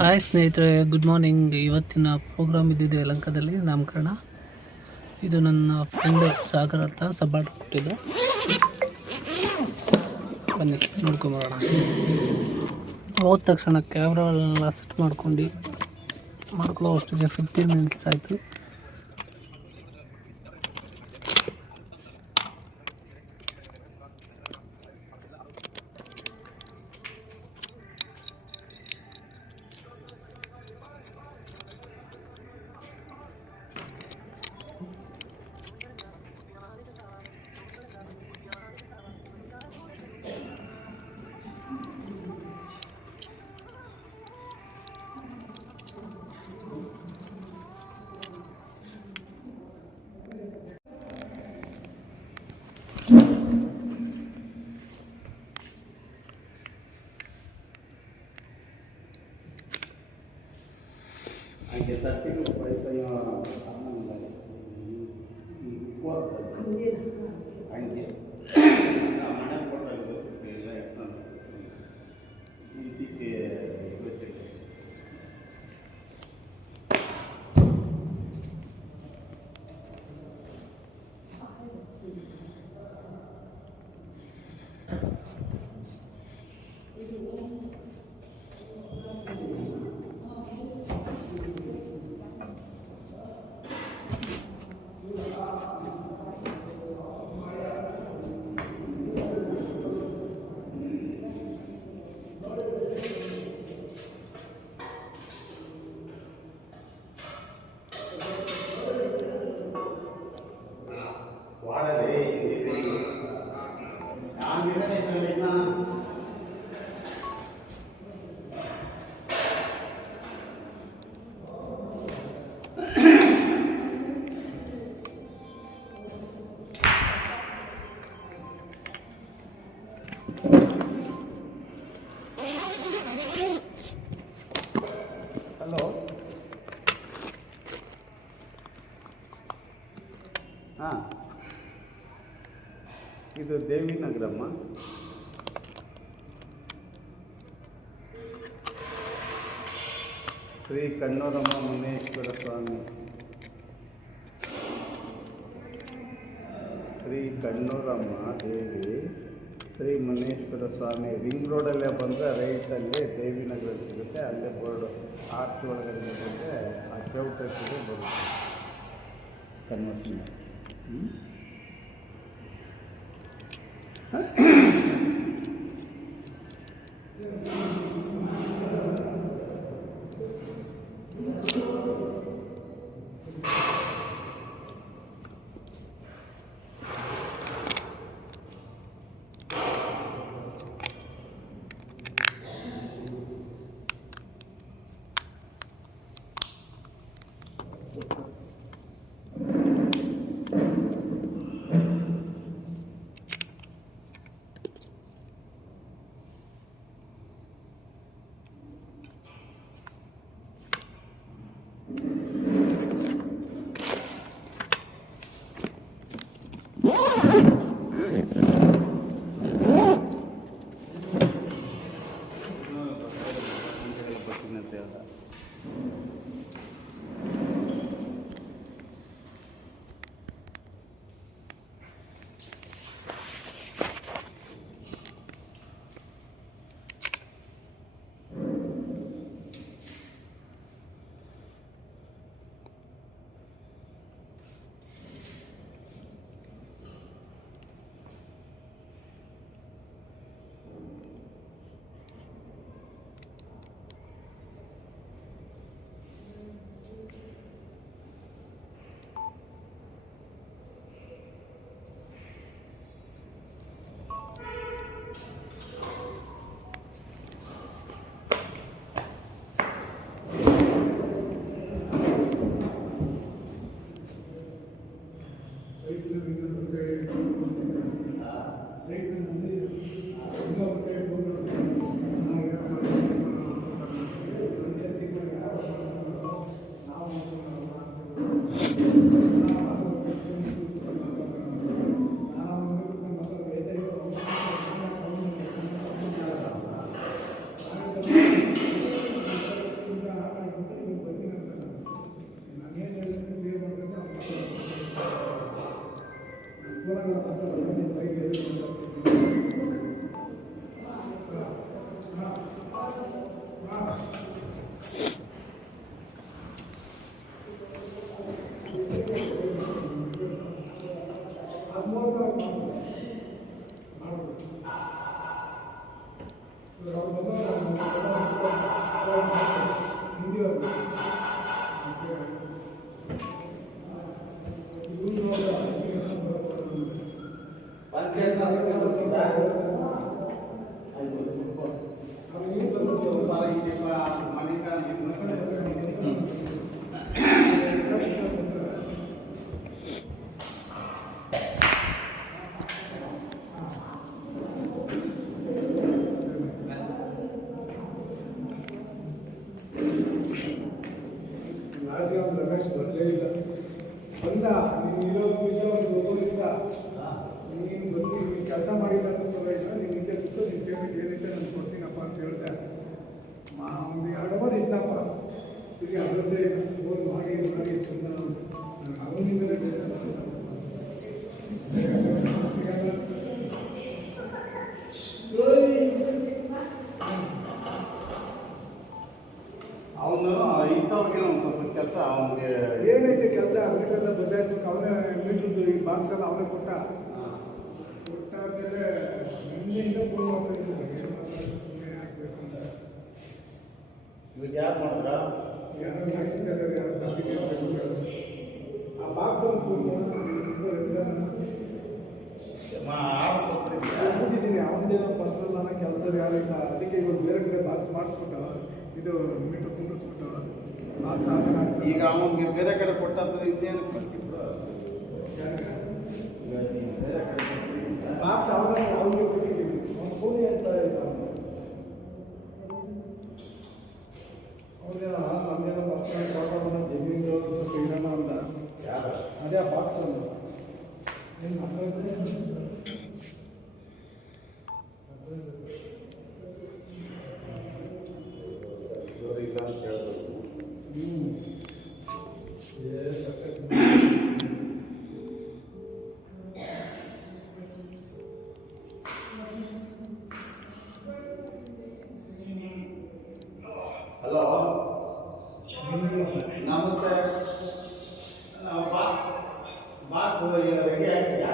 Hi ಸ್ನೇಹಿತರೆ, good morning. ಇವತ್ತಿನ program ಇದ್ದಿದ್ದು ಯಲಹಂಕದಲ್ಲಿ ನಾಮಕರಣ. ಇದು ನನ್ನ ಫ್ರೆಂಡ್ ಸಾಗರ್ ಅಂತ ಸಬ್ಬಾಟ್ ಕೊಟ್ಟಿದ್ದು. ಬನ್ನಿ ನೋಡ್ಕೊಂಬರೋಣ. ಹೋದ ತಕ್ಷಣ ಕ್ಯಾಮ್ರಾನೆಲ್ಲ ಸೆಟ್ ಮಾಡ್ಕೊಳ್ಳೋ ಅಷ್ಟಿಗೆ 15 ಮಿನಿಟ್ಸ್ ಆಯಿತು. Anche tattico questo io anche ಮನೆ ಕೊಡೋದು ಎಲ್ಲ ಇದಕ್ಕೆ ಹಲೋ ಹಾಂ, ಇದು ದೇವಿನಗರಮ್ಮ. ಶ್ರೀ ಕಣ್ಣೂರಮ್ಮ ಮುನೇಶ್ವರ ಸ್ವಾಮಿ, ಶ್ರೀ ಕಣ್ಣೂರಮ್ಮ ದೇವಿ ಶ್ರೀ ಮುನೇಶ್ವರ ಸ್ವಾಮಿ. ರಿಂಗ್ ರೋಡಲ್ಲೇ ಬಂದರೆ ರೈಟಲ್ಲಿ ದೇವಿನಗರ ಸಿಗುತ್ತೆ. ಅಲ್ಲೇ ಬೋರ್ಡು ಆರ್ಚ್ ಒಳಗಡೆ ಬಂದರೆ ಆ ಚೌಕಟ್ಟಿಗೆ ಬರುತ್ತೆ ಕನ್ವರ್ಷನ್. ರಮೇಶ್ ಬರಲೇ ಇಲ್ಲ. ಬಂದ ನೀನು ಹೋಗೋದ್ರಿಂದ ನೀನು ಬಂದು ನೀನು ಕೆಲಸ ಮಾಡಿಲ್ಲ ಅಂತ ಪರವಾಗಿಲ್ಲ, ನೀನು ಹಿಂದೆ ಬಿಟ್ಟು ನಿನ್ನ ಪೇಮೆಂಟ್ ಏನಿದೆ ನಾನು ಕೊಡ್ತೀನಪ್ಪ ಅಂತ ಹೇಳಿದೆ. ಒಂದು 2 ಅವರ್ ಇದ್ದಪ್ಪ, ಈಗ ಅಡ್ರೆಸ್ಸೇ ಇಲ್ಲ. ಫೋನ್ ಮಾಡಿ ಚಂದ ಅವನಿಂದಲೇ ಅವನು ಇಂಥವ್ರಿಗೆ ಒಂದು ಸ್ವಲ್ಪ ಕೆಲಸ ಅವನಿಗೆ ಏನೈತೆ ಕೆಲಸ ಅವನಿಗೆಲ್ಲ ಬದಲಾಯಿಸ್ಬೇಕು. ಅವನೇ ಮೀಟ್ರದ್ದು ಈ ಬಾಕ್ಸ್ ಎಲ್ಲ ಅವನೇ ಕೊಟ್ಟಾದ್ಮೇಲೆ ನಿನ್ನೆಯಿಂದ ಫೋನ್ ಮಾಡ್ತಾಯಿದ್ದೀನಿ ಸುಮ್ಮನೆ ಹಾಕಬೇಕು ಅಂತ. ಇವಾಗ ಯಾರು ಮಾಡಿದ್ರ ಯಾರೋ ಯಾರೋ ಪ್ಲಾಸ್ಟಿಕ್ ಆ ಬಾಕ್ಸ್ ಒಂದು ಕೊಟ್ಟಿದ್ದೀನಿ. ಅವನದೇನೋ ಪರ್ಸನಲ್ ಅನ್ನೋ ಕೆಲಸ ಯಾರು ಇಲ್ಲ, ಅದಕ್ಕೆ ಇವಾಗ ಬೇರೆ ಕಡೆ ಬಾಕ್ಸ್ ಮಾಡಿಸ್ಬಿಟ್ಟ, ಇದು ಮೀಟ್ರ್ ಕುಂದಿಸ್ಬಿಟ್ಟು ಬಾಕ್ಸ್ ಹಾಕಿ ಈಗ ಅವನಿಗೆ ಬೇರೆ ಕಡೆ ಕೊಟ್ಟದ್ದು ಇನ್ನೇನು ಬೇರೆ ಕಡೆ ಬಾಕ್ಸ್ ಅವನಿಗೆ ಕೊಟ್ಟಿದ್ದೀನಿ. ಅವ್ನು ಕೂಲಿ ಅಂತ ಇಲ್ಲ, ಅವನೇನೋ ನಮಗೇನೋ ಪರ್ಸನಲ್ ಫೋಟೋ ಜಮೀನು ಇರೋಣ ಅಂತ. ಯಾರು ಅದೇ ಆ ಬಾಕ್ಸ್ ಅನ್ನು ಏನು ಇಲ್ಲ ಅಂತ ಹೇಳ್ಬೋದು. ಹಲೋ ನಮಸ್ತೆ. ನಾವು ಬಾಕ್ಸ್ ರೆಡಿ ಆಗಿದೆಯಾ?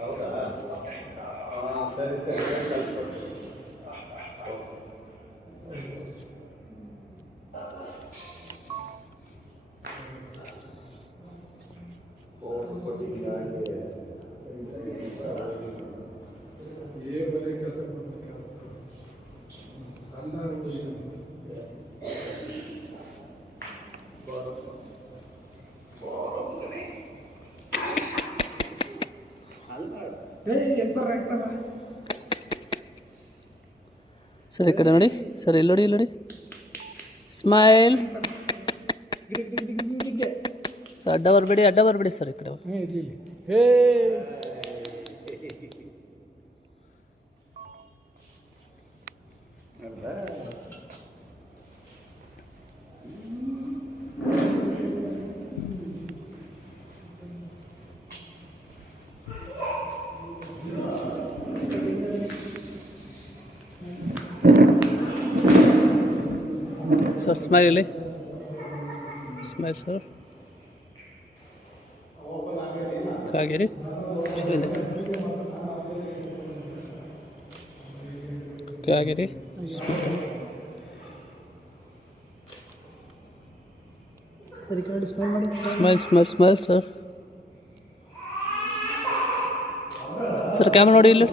ಹೌದಾ? ಸರಿ ಸರಿ ಕಳಿಸ್ಕೊಡ್ತೀನಿ. ಕೊಟ್ಟಿದ್ದೀನಿ ಹಾಗೆ ಬರೀ ಕೆಲಸ ಕೊಡ್ತೀನಿ ಅನ್ನ ಸರ್ ಈ ಕಡೆ ನೋಡಿ ಸರ್, ಇಲ್ಲಿ ನೋಡಿ, ಇಲ್ಲಿ ನೋಡಿ, ಸ್ಮೈಲ್ ಸರ್. ಅಡ್ಡ ಬರಬೇಡಿ ಸರ್, ಈ ಕಡೆ ಹೇ ಸರ್ ಸ್ಮೈಲ್ ಸರ್. ಕಾಗೇರಿ ಚಲಿದೆ Kageri smile sir. Sir camera ನೋಡಿ ಇಲ್ಲಿ.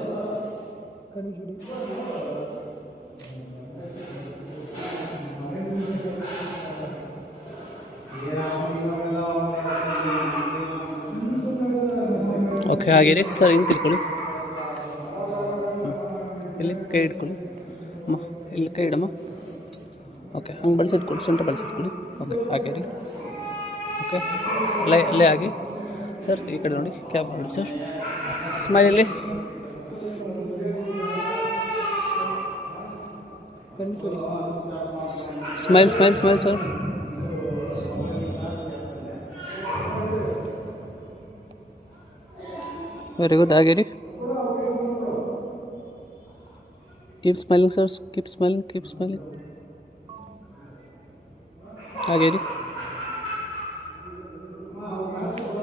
ಓಕೆ ಹಾಗೆ ಸರ್, ಹಿಂಗೆ ತಿಳ್ಕೊಳ್ಳಿ. ಇಲ್ಲಿ ಕೈ ಇಟ್ಕೊಳ್ಳಿ ಅಮ್ಮ, ಇಲ್ಲಿ ಕೈ ಇಡಮ್ಮ. ಓಕೆ ಹಂಗೆ ಬಳಸಿಟ್ಕೊಳ್ಳಿ, ಸೊಂಟ ಬಳಸಿಟ್ಕೊಳ್ಳಿ. ಓಕೆ ಹಾಗೆ ರೀ. ಓಕೆ ಅಲ್ಲೇ ಆಗಿ ಸರ್. ಈ ಕಡೆ ನೋಡಿ, ಕ್ಯಾಬ್ ನೋಡಿ sir. Smiley smile sir. Very good. ಹಾಗೆ ರೀ. Keep smiling sir, keep smiling, keep smiling. ಹಾಗೆ ರೀ,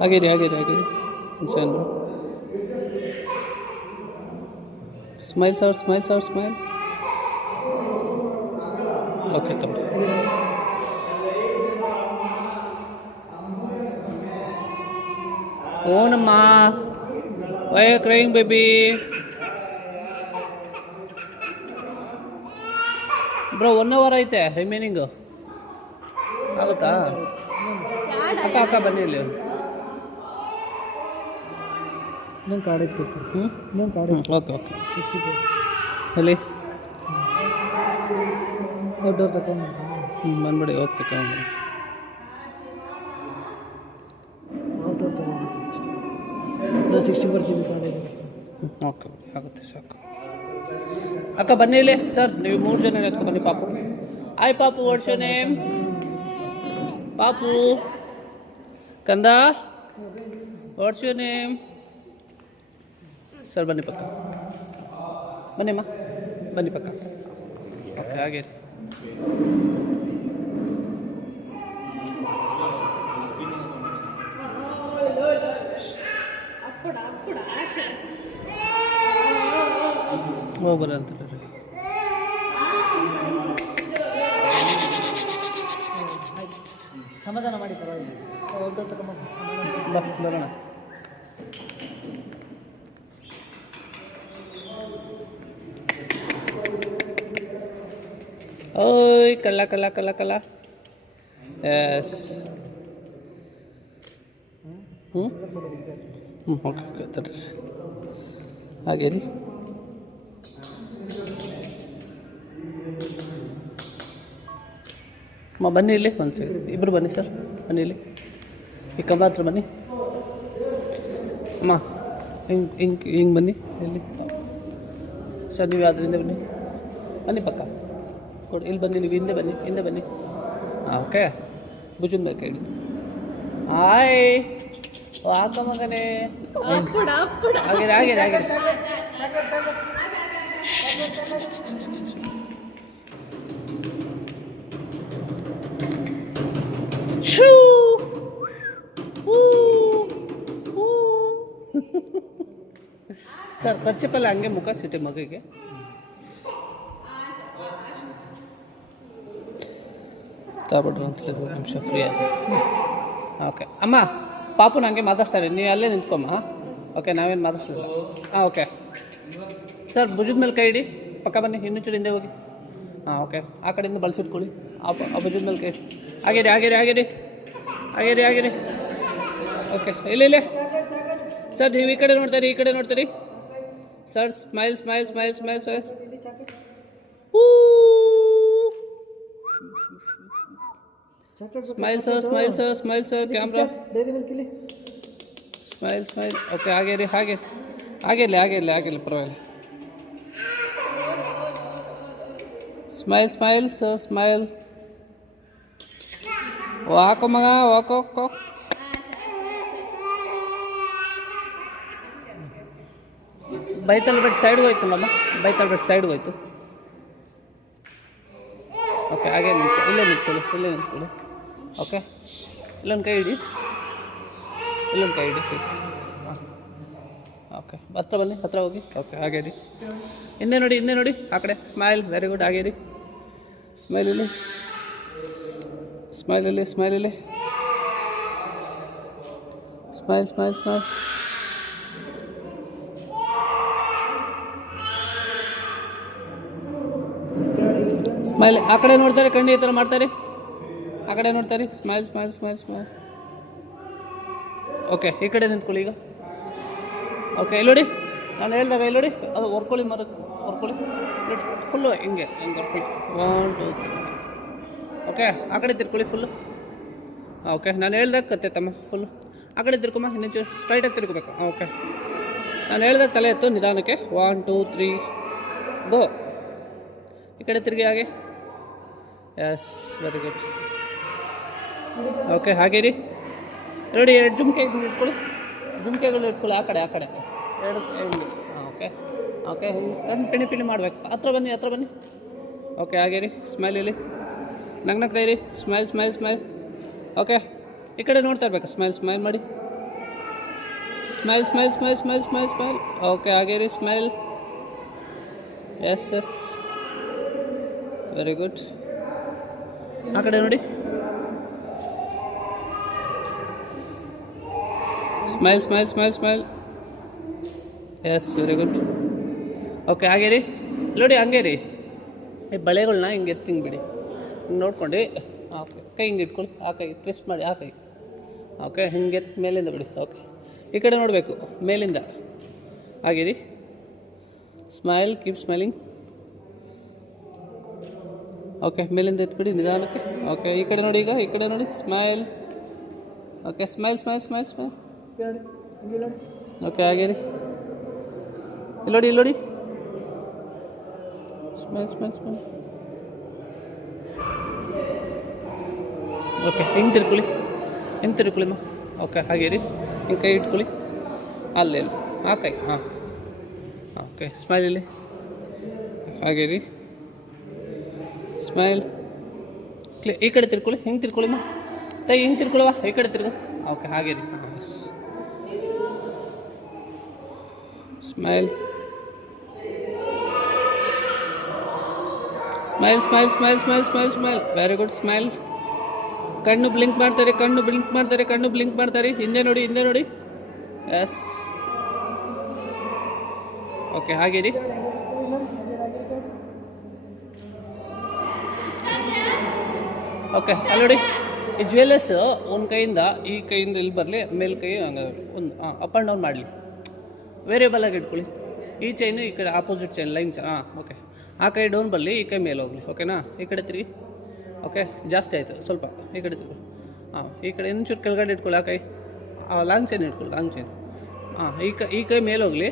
ಹಾಗೆ ರೀ, ಹಾಗೆ ರೀ, ಹಾಗೆ ರೀ. Sign bro. Smile sir, smile sir, smile. Okay ತಮ್ಮ. ಓನಮ್ಮ, why are crying baby? Bro 1 hour ಐತೆ ರಿಮೈನಿಂಗು. ಆಗುತ್ತಾ? ಅಕ್ಕ ಅಕ್ಕ ಬನ್ನಿ ಇಲ್ಲಿ. ಇನ್ನೊಂದು ಕಾರ್ಡ್ ಇತ್ತು. ಇನ್ನೊಂದು ಕಾರ್ಡ್ ಓಕೆ ಓಕೆ. ಎಲ್ಲಿ ಔಟ್ಡೋರ್ ತಗೊಂಡು ಬಂದ್ಬಿಡಿ, ಹೋಗಿ ತಗೊಂಡ್ಬಿಡಿ. ಔಟ್ಡೋರ್ ತಗೊಂಡು 64 GB ಕಾರ್ಡ್ ಇದೆ. ಓಕೆ, ಆಗುತ್ತೆ ಸಾಕು. ಅಕ್ಕ ಬನ್ನಿ ಇಲ್ಲಿ. ಸರ್ ನೀವು 3 ಜನ ಎತ್ಕೊ ಬನ್ನಿ. ಪಾಪು, ಆಯ್ ಪಾಪು, ವಾಟ್ಸ್ ಯುವರ್ ನೇಮ್? ಪಾಪು ಕಂದ, ವಾಟ್ಸ್ ಯುವರ್ ನೇಮ್? ಸರ್ ಬನ್ನಿ ಪಕ್ಕ, ಬನ್ನಿಮ್ಮ, ಬನ್ನಿ ಪಕ್ಕ. ಓಕೆ, ಹಾಗೆ ರೀ. ಹೋಗ್ಬರ ಅಂತ ಸಮಾಧಾನ ಮಾಡಿ, ಪರವಾಗಿಲ್ಲ. ಔಟ್ಡೋರ್ ತಗೊಂಡು ಬರೋಣ. ಓಯ್ ಕಳ್ಳ ಕಳ್ಳ ಕಳ್ಳ ಕಳ್ಳ. ಎಸ್. ಓಕೆ ಓಕೆ ತಡ್ರಿ. ಹಾಗೆ ರೀ. ಅಮ್ಮ ಬನ್ನಿ ಇಲ್ಲಿ ಒಂದು ಸೆಕೆಂಡ್. ಇಬ್ಬರು ಬನ್ನಿ ಸರ್, ಬನ್ನಿ ಇಲ್ಲಿ. ಈ ಕಂಬ ಹತ್ರ ಬನ್ನಿ ಅಮ್ಮ. ಹಿಂಗೆ ಬನ್ನಿ. ಇಲ್ಲಿ ಸರ್ ನೀವು ಅದರಿಂದ ಬನ್ನಿ, ಬನ್ನಿ ಪಕ್ಕ ಕೊಡಿ. ಇಲ್ಲಿ ಬನ್ನಿ, ನೀವು ಹಿಂದೆ ಬನ್ನಿ, ಹಿಂದೆ ಬನ್ನಿ. ಹಾಂ ಓಕೆ. ಭುಜನ್ ಬೇಕು ಹೇಳಿ. ಹಾಯ್ ವಾಕ ಮಗನೇ. ಹಾಗೆ ಹಾಗೆ ಹಾಗೆ. ಸರ್ ಖರ್ಚಿಪಲ್ಲ ಹಂಗೆ ಮುಖ ಸಿಟಿ ಮಗಿಗೆ. ತಗೊಬಿಡ್ರಿ ಅಂತ ಹೇಳಿದ್ರು, 2 ನಿಮಿಷ ಫ್ರೀ ಆಯಿತು. ಓಕೆ ಅಮ್ಮ, ಪಾಪು ನನಗೆ ಮಾತಾಡ್ತಾರೆ, ನೀ ಅಲ್ಲೇ ನಿಂತ್ಕೊಮ್ಮ. ಓಕೆ, ನಾವೇನು ಮಾತಾಡ್ತಿಲ್ಲ. ಹಾಂ ಓಕೆ ಸರ್. ಭುಜದ ಮೇಲೆ ಕೈ ಇಡಿ, ಪಕ್ಕ ಬನ್ನಿ, ಇನ್ನೊಂಚೂರು ಹಿಂದೆ ಹೋಗಿ. ಹಾಂ ಓಕೆ, ಆ ಕಡೆಯಿಂದ ಬಳಸಿಟ್ಕೊಳ್ಳಿ. ಆ ಭುಜದ ಮೇಲೆ ಕೈ ಇಡಿ. ಹಾಗೆ ರೀ, ಹಾಗೆ ರೀ, ಹಾಗೆ ರೀ, ಹಾಗೆ ರೀ, ಹಾಗೆ ರೀ. ಓಕೆ, ಇಲ್ಲ ಸರ್. ನೀವು ಈ ಕಡೆ ನೋಡ್ತೀರಿ, ಈ ಕಡೆ ನೋಡ್ತೀರಿ sir. Smile smile smile smile sir. Smile sir, smile sir, smile sir. Camera smile smile. Okay, ಹಾಗೆ ರೀ, ಹಾಗೆ ಆಗಿರಲಿ ಆಗಿರಲಿ ಆಗಿರಲಿ, ಪರವಾಗಿಲ್ಲ. Smile smile sir, smile. ವಾಕೋ ಮಗ, ವಾಕೋ. ಬೈತಲ್ ಬೆಟ್ ಸೈಡ್ಗೆ ಹೋಯ್ತು ಮಮ್ಮ, ಬೈತಲ್ ಬೆಟ್ ಸೈಡ್ಗೆ ಹೋಯ್ತು. ಓಕೆ, ಹಾಗೆ ಇಲ್ಲೇ ನಿಂತ್ಕೊಳ್ಳಿ. ಓಕೆ, ಇಲ್ಲೊಂದು ಕೈ ಇಡಿ, ಹಾಂ ಓಕೆ. ಹತ್ರ ಬನ್ನಿ, ಹತ್ರ ಹೋಗಿ. ಓಕೆ, ಹಾಗೆ ರೀ. ಹಿಂದೆ ನೋಡಿ ಆ ಕಡೆ. Smile, very good. ಹಾಗೆ ರೀ. ಸ್ಮೈಲ್ ಇಲ್ಲಿ, ಸ್ಮೈಲ್. ಸ್ಮೈಲ್. ಸ್ಮೈಲ್. ಆ ಕಡೆ ನೋಡ್ತಾರೆ, ಕಣ್ಣು ಈ ಥರ ಮಾಡ್ತಾರೆ, ಆ ಕಡೆ ನೋಡ್ತಾರೆ. ಸ್ಮೈಲ್. ಓಕೆ, ಈ ಕಡೆ ನಿಂತ್ಕೊಳ್ಳಿ ಈಗ. ಓಕೆ, ಇಲ್ಲಿ ನೋಡಿ, ನಾನು ಹೇಳ್ದಾಗ ಇಲ್ಲಿ ನೋಡಿ, ಅದು ಹೊರ್ಕೊಳ್ಳಿ, ಹೊರ್ಕೊಳ್ಳಿ ಫುಲ್ಲು. ಹಿಂಗೆ ಹೊರ್ಕೊಳ್ಳಿ. 1 2 3. ಓಕೆ, ಆ ಕಡೆ ತಿರ್ಕೊಳ್ಳಿ ಫುಲ್ಲು. ಓಕೆ, ನಾನು ಹೇಳ್ದಾಗ ಕತ್ತೈತಮ್ಮ ಫುಲ್ಲು. ಆ ಕಡೆ ತಿರ್ಕೊಮ್ಮ, ಇನ್ನೊಂಚೂರು ಸ್ಟ್ರೈಟಾಗಿ ತಿರ್ಕೋಬೇಕು. ಓಕೆ, ನಾನು ಹೇಳ್ದಾಗ ತಲೆ ಎತ್ತು ನಿಧಾನಕ್ಕೆ. 1 2 3 ಗೋ. ಈ ಕಡೆ ತಿರುಗಿ ಹಾಗೆ. S, very good. ಓಕೆ, ಹಾಗೆ ರೀ. ನೋಡಿ, 2 ಜುಮ್ಕೆಗಳು ಇಟ್ಕೊಳ್ಳಿ, ಆ ಕಡೆ. ಎರಡು ಹಿಂಗೆ ಹಾಂ ಓಕೆ ಓಕೆ ಕಣ್ಣು ಪಿಣಿ ಪಿಣಿ ಮಾಡಬೇಕು. ಹತ್ರ ಬನ್ನಿ. ಓಕೆ ಹಾಗೆ ರೀ. ಸ್ಮೈಲ್ ಇಲ್ಲಿ ನಗ್ನಗ್ತಾ ಇರಿ. ಸ್ಮೈಲ್. ಓಕೆ ಈ ಕಡೆ ನೋಡ್ತಾ ಇರ್ಬೇಕು. ಸ್ಮೈಲ್ ಮಾಡಿ. ಸ್ಮೈಲ್. ಓಕೆ ಹಾಗೆ ರೀ. ಸ್ಮೈಲ್. S very good. ಆ ಕಡೆ ನೋಡಿ. Smile. S very good. Okay ಹಾಗೆ ರೀ. ನೋಡಿ ಹಂಗೆ ರೀ. ಈ ಬಳೆಗಳನ್ನ ಹಿಂಗೆ ಹಿಂಗೆ ಬಿಡಿ. ಹಿಂಗೆ ನೋಡ್ಕೊಂಡು ಓಕೆ ಕೈ ಹಿಂಗೆ ಇಟ್ಕೊಳ್ಳಿ. ಆ ಕೈ ಟ್ವಿಸ್ಟ್ ಮಾಡಿ. ಆ ಕೈ ಓಕೆ ಹಿಂಗೆ ಮೇಲಿಂದ ಬಿಡಿ. ಓಕೆ ಈ ಕಡೆ ನೋಡಬೇಕು ಮೇಲಿಂದ. ಹಾಗೆ ರೀ. ಸ್ಮೈಲ್. Keep smiling. ಓಕೆ ಮೇಲಿಂದ ಎತ್ಬಿಡಿ ನಿಧಾನಕ್ಕೆ. ಓಕೆ ಈ ಕಡೆ ನೋಡಿ. ಈಗ ಈ ಕಡೆ ನೋಡಿ. ಸ್ಮೈಲ್. Okay smile. ಓಕೆ ಹಾಗೆ ರೀ. ಇಲ್ಲಿ ನೋಡಿ. ಸ್ಮೈಲ್. ಓಕೆ ಹಿಂಗೆ ತಿರ್ಕೊಳ್ಳಿ ಓಕೆ ಹಾಗೆ ರೀ. ಹಿಂಗೆ ಕೈ ಇಟ್ಕೊಳ್ಳಿ. ಅಲ್ಲಿ ಆ ಕೈ ಹಾಂ ಓಕೆ ಸ್ಮೈಲ್ ಇಲ್ಲಿ ಹಾಗೆ ರೀ. ಸ್ಮೈಲ್. ಈ ಕಡೆ ತಿರ್ಕೊಳ್ಳಿ. ಹಿಂಗೆ ತಿರ್ಕೊಳ್ಳಿಮ್ಮ. ಹಿಂಗೆ ತಿರ್ಕೊಳ್ಳುವ. ಈ ಕಡೆ ತಿರ್ಗೋ. ಓಕೆ ಹಾಗೆ ರೀ. ಸ್ಮೈಲ್. Very good. ಸ್ಮೈಲ್. ಕಣ್ಣು ಬ್ಲಿಂಕ್ ಮಾಡ್ತಾರೆ. ಹಿಂದೆ ನೋಡಿ. ಎಸ್ ಓಕೆ ಹಾಗೆ ರೀ. ಓಕೆ ಅಲ್ಲಿ ನೋಡಿ. ಈ ಜ್ಯುವೆಲ್ಲರ್ಸ್ ಒಂದು ಕೈಯಿಂದ ಈ ಕೈಯಿಂದ ಇಲ್ಲಿ ಬರಲಿ. ಮೇಲ್ ಕೈ ಹಂಗೆ ಒಂದು ಅಪ್ ಆ್ಯಂಡ್ ಡೌನ್ ಮಾಡಲಿ. ವೇರಿಯಬಲ್ ಆಗಿ ಇಟ್ಕೊಳ್ಳಿ. ಈ ಚೈನು ಈ ಕಡೆ ಆಪೋಸಿಟ್ ಚೈನ್ ಲೈನ್ ಓಕೆ. ಆ ಕೈ ಡೌನ್ ಬರಲಿ. ಈ ಕೈ ಮೇಲೆ ಹೋಗಲಿ. ಓಕೆನಾ. ಈ ಕಡೆ ತಿರುಗಿ. ಓಕೆ ಜಾಸ್ತಿ ಆಯಿತು ಸ್ವಲ್ಪ. ಈ ಕಡೆ ತಿರುಗಿ. ಈ ಕಡೆ ಇನ್ನೊಂಚೂರು ಕೆಳಗಡೆ ಇಟ್ಕೊಳ್ಳಿ. ಆ ಕೈ ಲಾಂಗ್ ಚೈನ್ ಇಟ್ಕೊಳ್ಳಿ. ಈ ಕೈ ಮೇಲೆ ಹೋಗಲಿ.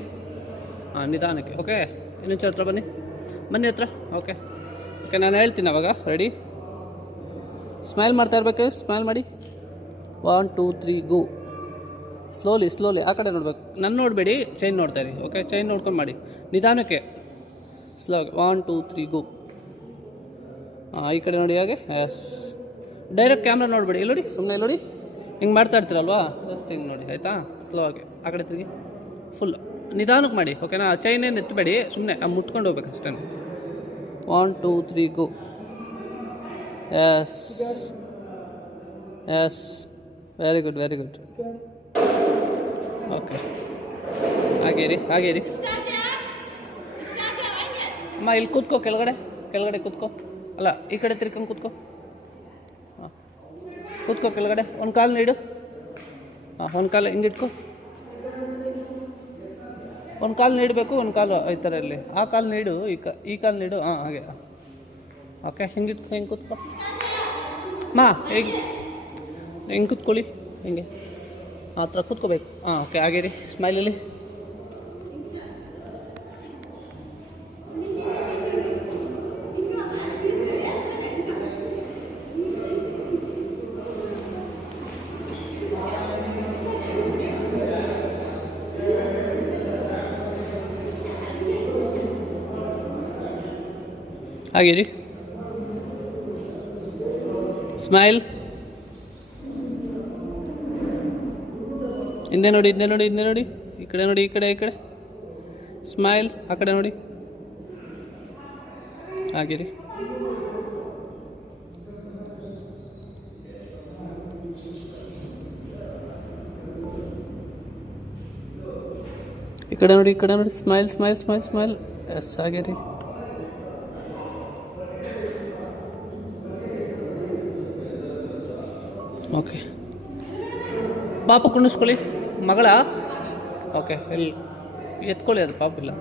ನಿಧಾನಕ್ಕೆ. ಓಕೆ ಇನ್ನೊಂಚೂರು ಹತ್ರ ಬನ್ನಿ ಹತ್ರ. ಓಕೆ ನಾನು ಹೇಳ್ತೀನಿ ಅವಾಗ. ರೆಡಿ. ಸ್ಮೈಲ್ ಮಾಡ್ತಾ ಇರ್ಬೇಕು. ಸ್ಮೈಲ್ ಮಾಡಿ. 1 2 3 ಗೋ. ಸ್ಲೋಲಿ ಆ ಕಡೆ ನೋಡ್ಬೇಕು. ನನ್ನ ನೋಡಬೇಡಿ. ಚೈನ್ ನೋಡ್ತಾ ಇರಿ. ಓಕೆ ಚೈನ್ ನೋಡ್ಕೊಂಡು ಮಾಡಿ ನಿಧಾನಕ್ಕೆ. ಸ್ಲೋ 1 2 3 ಗೋ. ಈ ಕಡೆ ನೋಡಿ. ಹಾಗೆ ಎಸ್. ಡೈರೆಕ್ಟ್ ಕ್ಯಾಮ್ರಾ ನೋಡಬೇಡಿ. ಇಲ್ಲಿ ನೋಡಿ. ಸುಮ್ಮನೆ ನೋಡಿ. ಹಿಂಗೆ ಮಾಡ್ತಾ ಇರ್ತೀರಲ್ವಾ. ಜಸ್ಟ್ ಹಿಂಗೆ ನೋಡಿ ಆಯಿತಾ. ಸ್ಲೋ ಆಗಿ ಆ ಕಡೆ ತಿರುಗಿ. ಫುಲ್ ನಿಧಾನಕ್ಕೆ ಮಾಡಿ. ಓಕೆನಾ. ಚೈನ್ ಏನು ಎತ್ತಬೇಡಿ. ಸುಮ್ಮನೆ ಮುಟ್ಕೊಂಡು ಹೋಗ್ಬೇಕು ಅಷ್ಟೇ. 1 2 3 go. Yes very good. Okay ಹಾಗೆ ರೀ. ಅಮ್ಮ ಇಲ್ಲಿ ಕೂತ್ಕೋ. ಕೆಳಗಡೆ ಕೂತ್ಕೋ. ಅಲ್ಲ ಈ ಕಡೆ ತಿರ್ಕೊಂಡು ಕೂತ್ಕೋ. ಕೂತ್ಕೋ ಕೆಳಗಡೆ. ಒಂದು ಕಾಲು ನೀಡು. ಒಂದು ಕಾಲು ಹಿಂಗೆ ಇಟ್ಕೋ. ಒಂದು ಕಾಲು ನೀಡಬೇಕು. ಒಂದು ಕಾಲು ಈ ಥರ ಇರಲಿ. ಆ ಕಾಲು ನೀಡು. ಈ ಕಾಲು ನೀಡು. ಹಾಗೆ ಓಕೆ ಹಿಂಗೆ ಕೂತ್ಕೋ. ಹಿಂಗೆ ಕೂತ್ಕೊಳ್ಳಿ. ಹಿಂಗೆ ಆ ಥರ ಕೂತ್ಕೋಬೇಕು. ಓಕೆ ಹಾಗೆ ರೀ. ಸ್ಮೈಲಲ್ಲಿ. ಹಾಗೆ ರೀ. ಸ್ಮೈಲ್. ಹಿಂದೆ ನೋಡಿ. ಈ ಕಡೆ ನೋಡಿ. ಈ ಕಡೆ ಸ್ಮೈಲ್. ಆ ಕಡೆ ನೋಡಿ. ಹಾಗೆ ರೀ. ಈ ಕಡೆ ನೋಡಿ. ಸ್ಮೈಲ್. ಎಸ್ ಹಾಗೆ ರೀ. ಓಕೆ ಪಾಪ ಕುಣಿಸ್ಕೊಳ್ಳಿ. ಮಗಳ ಓಕೆ ಇಲ್ಲಿ ಎತ್ಕೊಳ್ಳಿ. ಅದು ಪಾಪ ಇಲ್ಲ.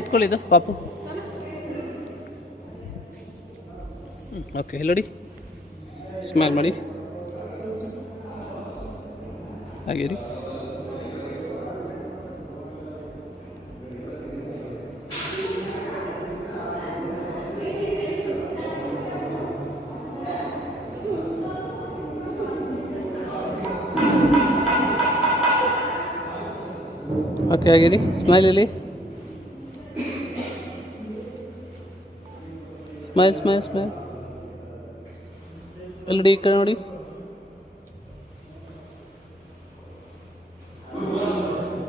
ಎತ್ಕೊಳ್ಳಿ ಇದು ಪಾಪು. ಓಕೆ ನೋಡಿ. ಸ್ಮೈಲ್ ಮಾಡಿ. ಹಾಗೆ ರೀ. ಓಕೆ ಆಗಿರಿ. ಸ್ಮೈಲ್ ಇಲ್ಲಿ. Smile smile smile. ಎಲ್ಲಿ ಈ ಕಡೆ ನೋಡಿ.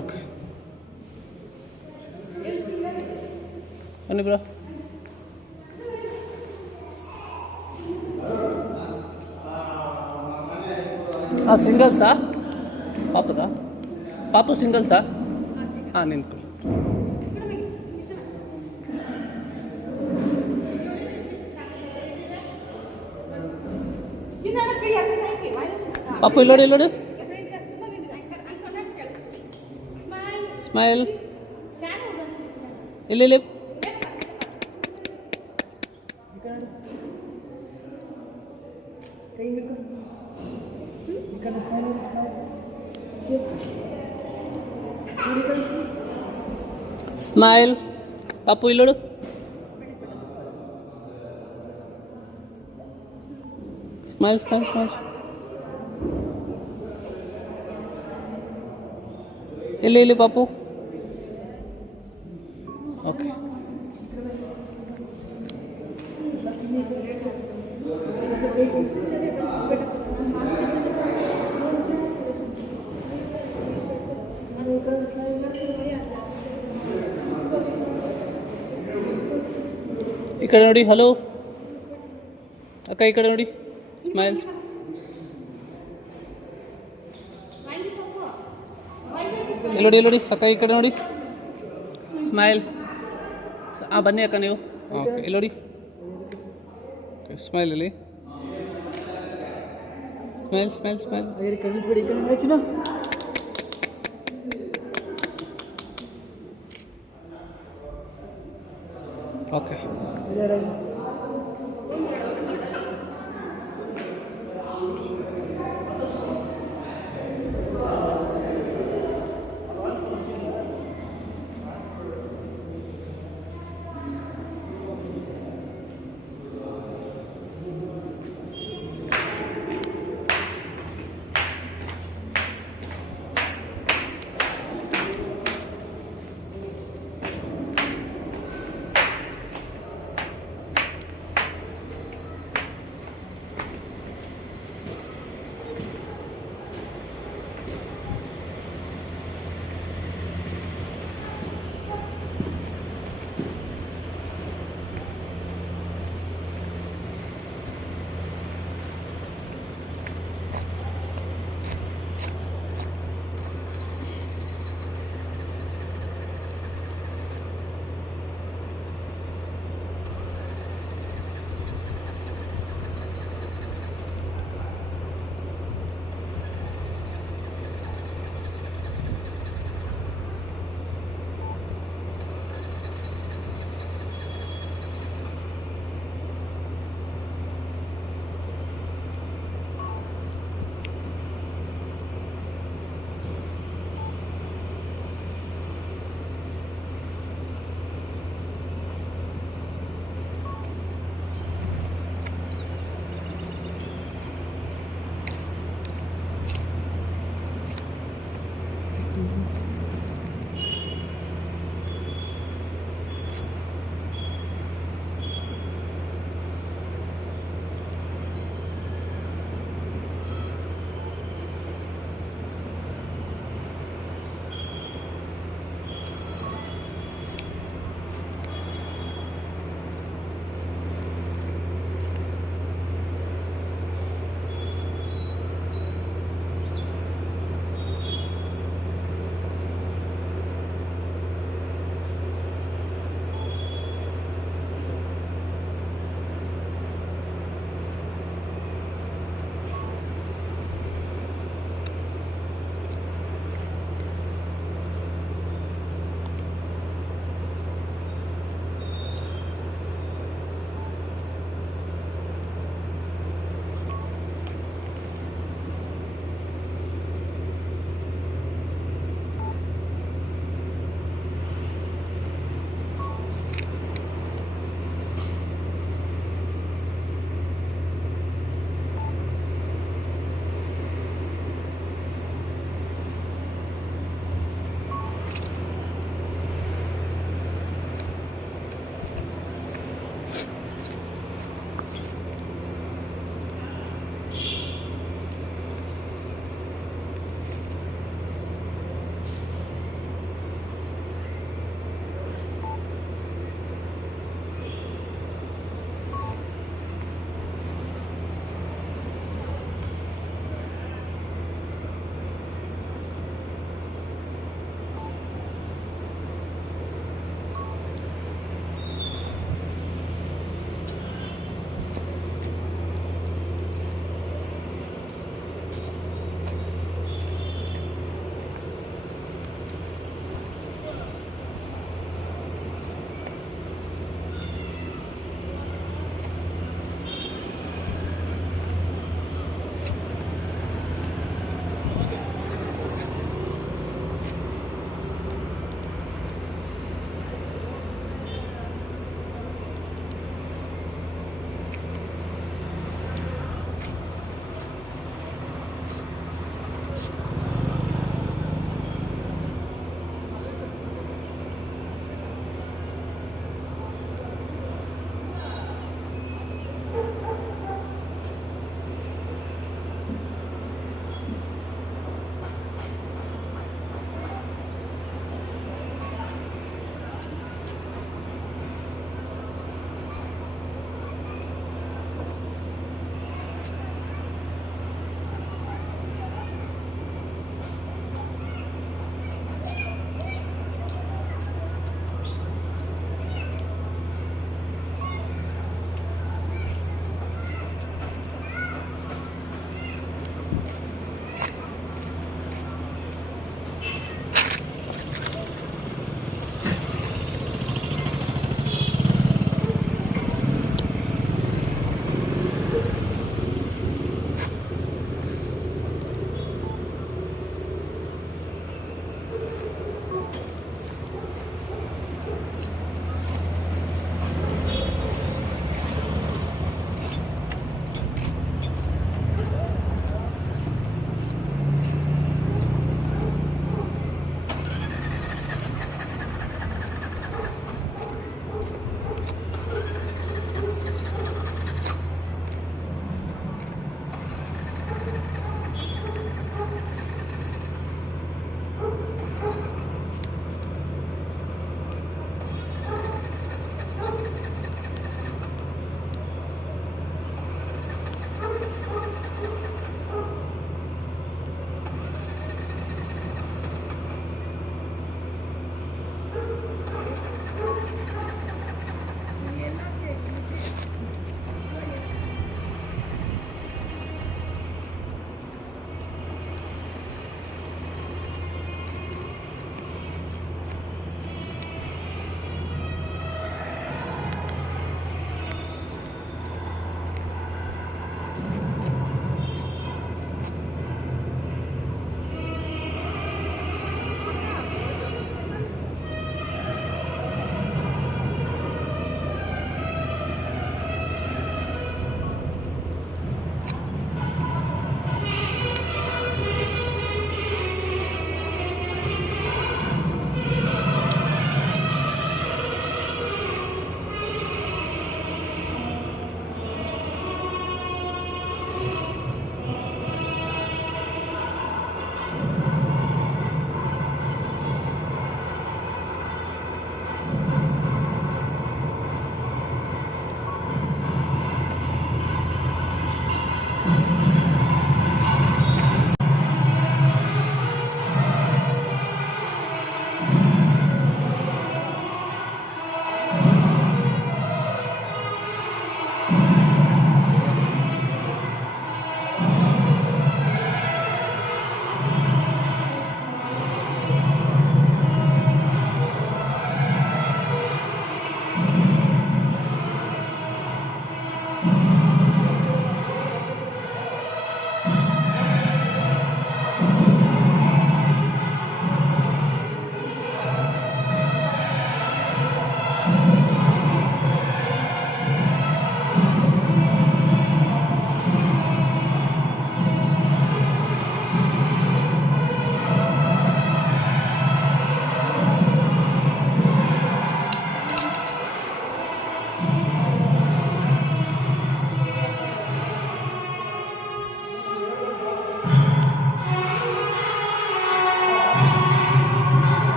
ಓಕೆ ಬನ್ನಿ ಬ್ರೋ. ಹಾಂ ಸಿಂಗಲ್ಸಾ ಪಾಪುದಾ? ಪಾಪು ಸಿಂಗಲ್ಸಾ? ಹಾಂ ನಿಂತ್ಕೊಳ್ಳಿ. ಪಾಪು ಇಲ್ಲೋಡಿ ಇಲ್ಲೋಡಿ. ಸ್ಮೈಲ್ ಇಲ್ಲಿ ಇಲ್ಲಿ. ಸ್ಮೈಲ್ ಪಾಪು ಇಲ್ಲೋಡು. Smile smile smile. ಇಲ್ಲಿ ಇಲ್ಲಿ ಪಾಪು. ಓಕೆ ಈ ಕಡೆ ನೋಡಿ. ಹಲೋ ಅಕ್ಕ ಈ ಕಡೆ ನೋಡಿ. ಸ್ಮೈಲ್. ಎಲ್ಲೋಡಿ ಎಲ್ಲೋಡಿ ಅಕ್ಕ ಈ ಕಡೆ ನೋಡಿ. ಸ್ಮೈಲ್. ಬನ್ನಿ ಅಕ್ಕ ನೀವು. ಓಕೆ ಎಲ್ಲೋಡಿ. ಓಕೆ ಸ್ಮೈಲ್ ಇಲ್ಲಿ. Smile smile smile. Okay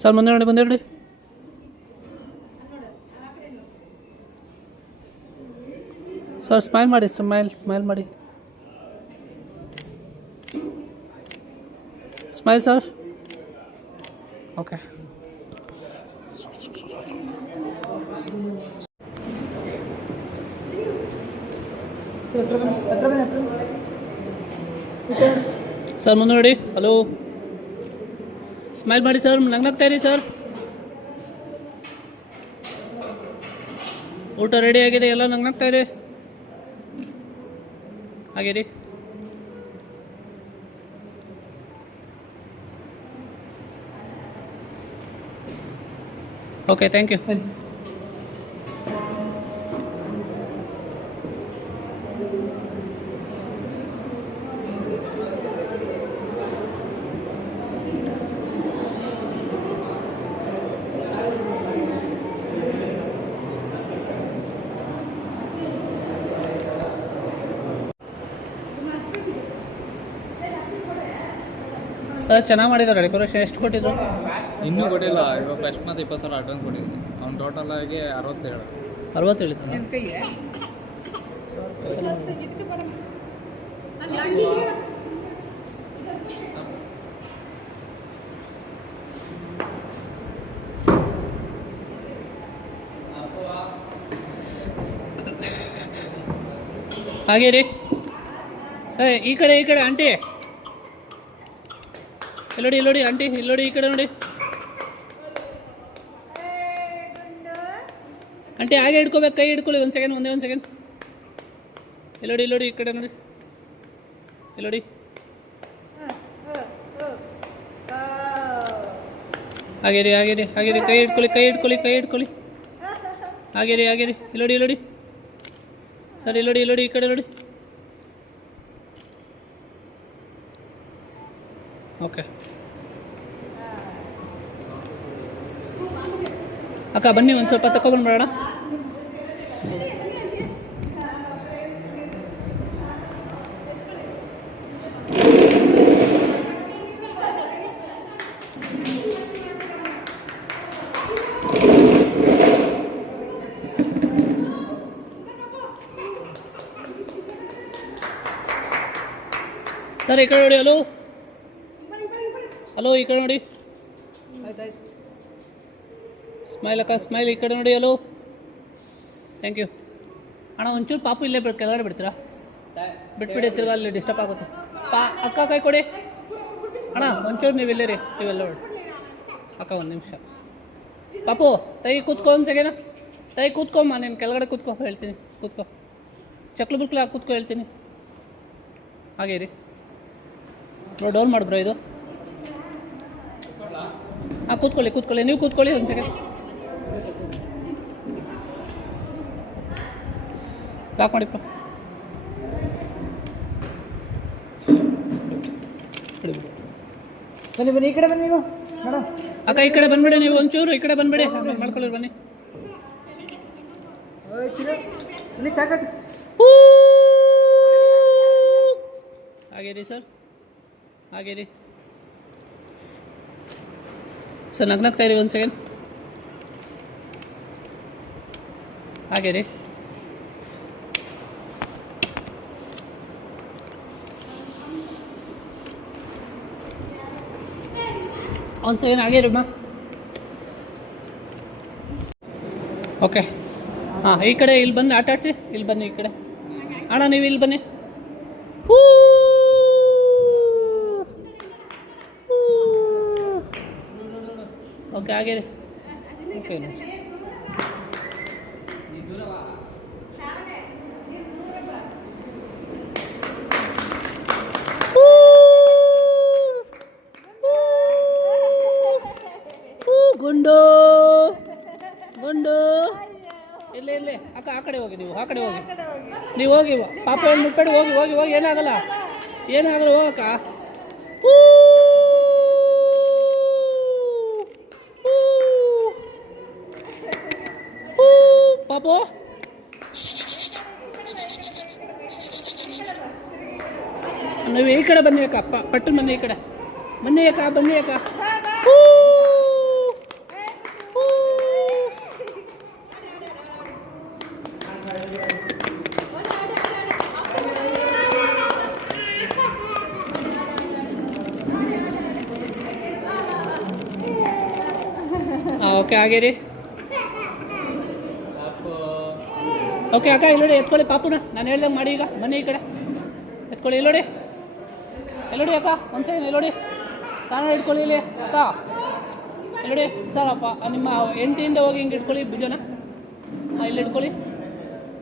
sir ಮುಂದೆ ನೋಡಿ, ಮುಂದೆ ನೋಡಿ. ಸರ್ ಸ್ಮೈಲ್ ಮಾಡಿ, ಸ್ಮೈಲ್ ಮಾಡಿ. Smile sir. ಓಕೆ. ಸರ್ ಮುಂದೆ ನೋಡಿ. ಹಲೋ, ಸ್ಮೈಲ್ ಮಾಡಿ ಸರ್, ನಗ್ನಗ್ತಾ ಇರಿ ಸರ್. ಊಟ ರೆಡಿ ಆಗಿದೆ, ಎಲ್ಲ ನಗ್ನಗ್ತಾ ಇರಿ. ಹಾಗೆ ರೀ. Okay, thank you. ಸರ್ ಚೆನ್ನಾಗಿ ಮಾಡಿದ್ದಾರೆ ಡೆಕೋರೇಷನ್. ಎಷ್ಟು ಕೊಟ್ಟಿದ್ರು? ಇನ್ನೂ ಕೊಟ್ಟಿಲ್ಲ. ಇವಾಗ ಫಸ್ಟ್ ಮತ್ತು 20 ಸಾವಿರ ಅಡ್ವಾನ್ಸ್ ಕೊಟ್ಟಿದ್ದೀನಿ. ಅವ್ನು ಟೋಟಲ್ ಆಗಿ 67. 60 ಹೇಳಿದ್ದಾನೆ. ಹಾಗೆ ರೀ ಸರ್. ಈ ಕಡೆ ಆಂಟಿ ಇಲ್ಲೋಡಿ ಆಂಟಿ, ಇಲ್ಲೋಡಿ, ಈ ಕಡೆ ನೋಡಿ ಆಂಟಿ. ಹಾಗೆ ಹಿಡ್ಕೋಬೇಕು, ಕೈ ಹಿಡ್ಕೊಳ್ಳಿ. ಒಂದು ಸೆಕೆಂಡ್. ಇಲ್ಲೋಡಿ, ಈ ಕಡೆ ನೋಡಿ. ಇಲ್ಲೋಡಿ. ಹಾಗೆ ರೀ, ಕೈ ಹಿಡ್ಕೊಳ್ಳಿ. ಹಾಗೆ ರೀ. ಇಲ್ಲೋಡಿ ಸರ್. ಇಲ್ಲೋಡಿ, ಈ ಕಡೆ ನೋಡಿ. ಓಕೆ ಅಕ್ಕ, ಬನ್ನಿ ಒಂದು ಸ್ವಲ್ಪ ತಗೊಬಂದ್ಬಿಡೋಣ. ಸರ್ ಈ ಕಡೆ ನೋಡಿ. ಹಲೋ, ಈ ಕಡೆ ನೋಡಿ. ಸ್ಮೈಲ್ ಅಕ್ಕ, ಸ್ಮೈಲ್. ಈ ಕಡೆ ನೋಡಿ. ಹಲೋ, ಥ್ಯಾಂಕ್ ಯು ಅಣ್ಣ. ಒಂಚೂರು ಪಾಪು ಇಲ್ಲೇ ಕೆಳಗಡೆ ಬಿಡ್ತೀರಾ? ಬಿಟ್ಬಿಡಿ, ತಿರ್ಗಾ ಅಲ್ಲಿ ಡಿಸ್ಟರ್ಬ್ ಆಗುತ್ತೆ. ಅಕ್ಕ ಕೈ ಕೊಡಿ ಅಣ್ಣ. ಒಂಚೂರು ನೀವು ಇಲ್ಲೇ ರೀ, ನೀವೆಲ್ಲ ನೋಡಿ. ಅಕ್ಕ ಒಂದು ನಿಮಿಷ. ಪಾಪು ತೈ ಕೂತ್ಕೊ, ಒಂದು ಸೆಕೆಂಡ್. ತೈ ಕೂತ್ಕೊಮ್ಮ, ನೀನು ಕೆಳಗಡೆ ಕೂತ್ಕೊ ಹೇಳ್ತೀನಿ. ಕೂತ್ಕೊ, ಚಕ್ಲು ಬುಕ್ಲು ಹಾಕಿ ಕೂತ್ಕೊ ಹೇಳ್ತೀನಿ. ಹಾಗೆ ರೀ ಬ್ರೋ. ಡೌನ್ ಮಾಡ್ಬ್ರೋ ಇದು. ಹಾಂ, ಕೂತ್ಕೊಳ್ಳಿ. ನೀವು ಕೂತ್ಕೊಳ್ಳಿ, ಒಂದು ಸೆಕೆಂಡ್. ಲಾಕ್ ಮಾಡಿಪ್ಪ. ಬನ್ನಿ, ಈ ಕಡೆ ಬನ್ನಿ ನೀವು ಮೇಡಮ್. ಅಕ್ಕ ಈ ಕಡೆ ಬಂದ್ಬಿಡಿ, ನೀವು ಒಂಚೂರು ಈ ಕಡೆ ಬಂದ್ಬಿಡಿ. ಮಾಡ್ಕೊಳ್ಳಿ, ಬನ್ನಿ. ಇಲ್ಲಿ ಚಾಕಟ್. ಹಾಗೆ ರೀ ಸರ್. ಸರ್ ನಗ್ನಗ್ತಾ ಇರಿ, ಒಂದು ಸೆಕೆಂಡ್. ಹಾಗೆ ರೀ. ಒಂದು ಸೆಕೆಂಡ್. ಹಾಗೆ ರೀ ಅಮ್ಮ. ಓಕೆ. ಹಾಂ, ಈ ಕಡೆ ಇಲ್ಲಿ ಬಂದು ಆಟ ಆಡಿಸಿ. ಇಲ್ಲಿ ಬನ್ನಿ, ಈ ಕಡೆ ಅಣ್ಣ. ನೀವು ಇಲ್ಲಿ ಬನ್ನಿ. ಓಕೆ, ಹಾಗೆ ರೀ. ಗುಂಡು ಇಲ್ಲೇ ಅಕ್ಕ, ಆ ಕಡೆ ಹೋಗಿ. ನೀವು ಹೋಗಿ. ಪಾಪ ಒಂದು ಮುಟ್ಬೇಡಿ. ಹೋಗಿ. ಏನಾಗಲ್ಲ. ಹೋಗಕ್ಕ. ಪಾಪು ನೀವು ಈ ಕಡೆ ಬನ್ನಿ ಅಕ್ಕ. ಪಟ್ಟು ಬನ್ನಿ, ಈ ಕಡೆ ಬನ್ನಿ ಅಕ್ಕ. ಓಕೆ ಹಾಗೆ ರೀ. ಓಕೆ ಅಕ್ಕ ಇಲ್ಲಿ ನೋಡಿ ಎತ್ಕೊಳ್ಳಿ ಪಾಪುನ, ನಾನು ಹೇಳ್ದಂಗೆ ಮಾಡಿ. ಈಗ ಬನ್ನಿ ಈ ಕಡೆ ಎತ್ಕೊಳ್ಳಿ. ಇಲ್ಲಿ ನೋಡಿ ಅಕ್ಕ ಒಂದು ಸೆಕೆಂಡ್. ಇಲ್ಲಿ ನೋಡಿ ತಾನು ಇಟ್ಕೊಳ್ಳಿ ಇಲ್ಲಿ ಅಕ್ಕ. ಇಲ್ಲಿ ನೋಡಿ ಸರ್ ಅಪ್ಪ ನಿಮ್ಮ ಹೆಂಡತಿಯಿಂದ ಹೋಗಿ ಹಿಂಗೆ ಇಟ್ಕೊಳ್ಳಿ ಭುಜನ. ಇಲ್ಲಿ ಇಟ್ಕೊಳ್ಳಿ,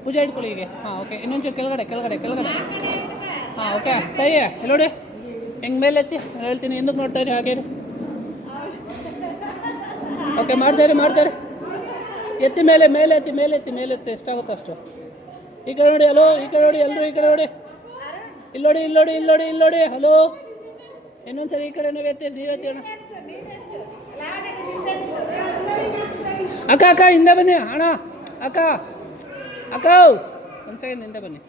ಭುಜ ಇಟ್ಕೊಳ್ಳಿ ಹೀಗೆ. ಹಾಂ ಓಕೆ. ಇನ್ನೊಂಚೂರು ಕೆಳಗಡೆ. ಹಾಂ ಓಕೆ. ಕೈ ಇಲ್ಲಿ ನೋಡಿ ಹೆಂಗೆ ಮೇಲೆ ಎತ್ತಿ ಹೇಳ್ತೀನಿ. ఎందుకు ನೋಡ್ತಾ ಇರಿ ಹಾಗೆ ರೀ. ಓಕೆ ಮಾಡ್ತಾರೆ. ಎತ್ತಿ ಮೇಲೆ ಎತ್ತಿ ಎಷ್ಟಾಗುತ್ತೋ ಅಷ್ಟು. ಈ ಕಡೆ ನೋಡಿ. ಹಲೋ ಈ ಕಡೆ ನೋಡಿ, ಎಲ್ಲರೂ ಈ ಕಡೆ ನೋಡಿ. ಇಲ್ಲಿ ನೋಡಿ ಹಲೋ. ಇನ್ನೊಂದ್ಸರಿ ಈ ಕಡೆ ನೀವು ಎತ್ತಿ ಅಣ್ಣ. ಅಕ್ಕ ಹಿಂದೆ ಬನ್ನಿ ಅಣ್ಣ. ಅಕ್ಕ ಒಂದು ಸೆಕೆಂಡ್ ಹಿಂದೆ ಬನ್ನಿ.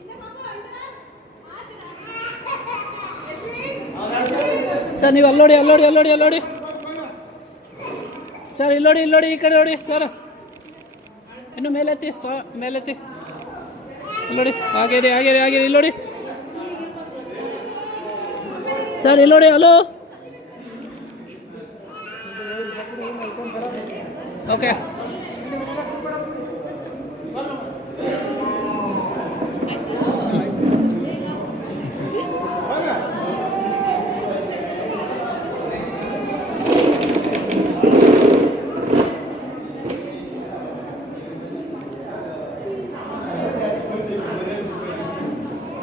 ಸರ್ ನೀವು ಅಲ್ಲೋಡಿ ಸರ್. ಇಲ್ಲಿ ನೋಡಿ ಈ ಕಡೆ ನೋಡಿ ಸರ್. ಇನ್ನು ಮೇಲೆತ್ತಿ ಇಲ್ಲಿ ನೋಡಿ. ಹಾಗೆ ಇಲ್ಲಿ ನೋಡಿ ಸರ್. ಇಲ್ಲಿ ನೋಡಿ ಹಲೋ. ಓಕೆ